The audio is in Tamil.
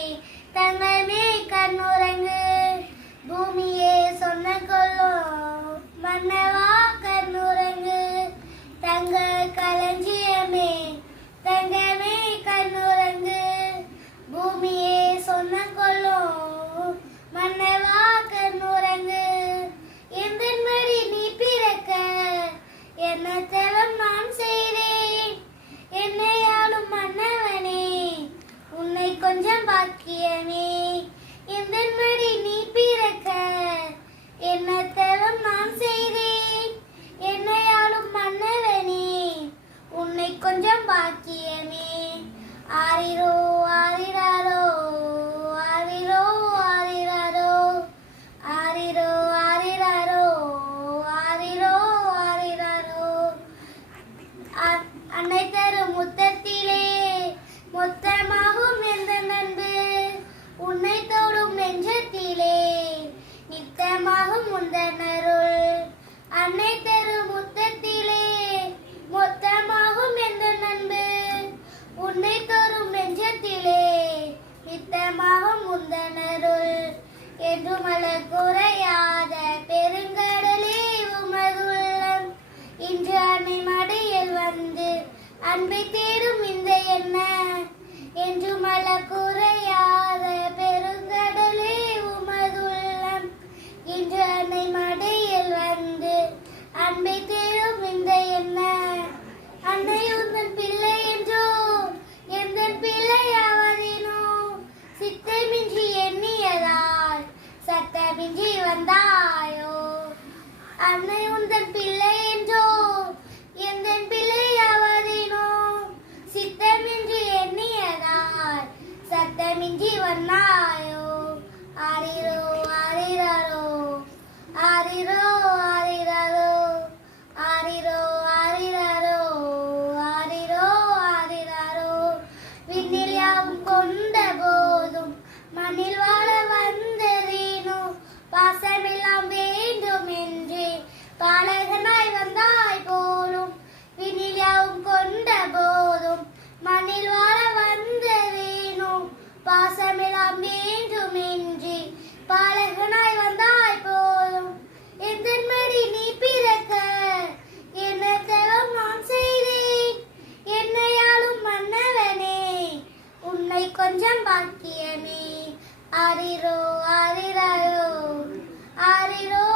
Yay! முந்தனருள் என்று மலர் குறையாத பெருங்கடலே உமது உள்ளம். இன்று அன்னை மடையில் வந்து அன்பை தேடும் இந்த என்ன? என்று மலர் குறையாத பெருங்கடலே உமது உள்ளம். இன்று அன்னை மடையில் வந்து அன்பை தேடும் அன்னை உந்தன் பிள்ளை என்றோ எந்தன் பிள்ளை அவதினோ சித்தமின்றி எண்ணியதாய் சத்தமின்றி வண்ணாயோ ஆரிரோ ஆரிரோ ஆரிரோ ஆரிரோ ஆரிரோ ஆரிரோ ஆரிரோ ஆரிரோ விண்ணில் யாவும் கொண்ட போதும் மண்ணில் வாழ வந்ததேனோ பாசன பாலகனாய் வந்தாய் போலும் வினிலவும் கொண்ட போதும் மண்ணில் வாழ வந்து வேணும் பாசமெல்லாம் வேண்டுமின்றி பாலகனாய் வந்தாய் போலும். எந்தன்மடி நீ பிறக்க என்ன தவம் நான் செய்தேன்? என்னையாலும் மன்னவனே உன்னை கொஞ்சம் பாக்கியமே. ஆரிரோ ஆரிரோ ஆரிரோ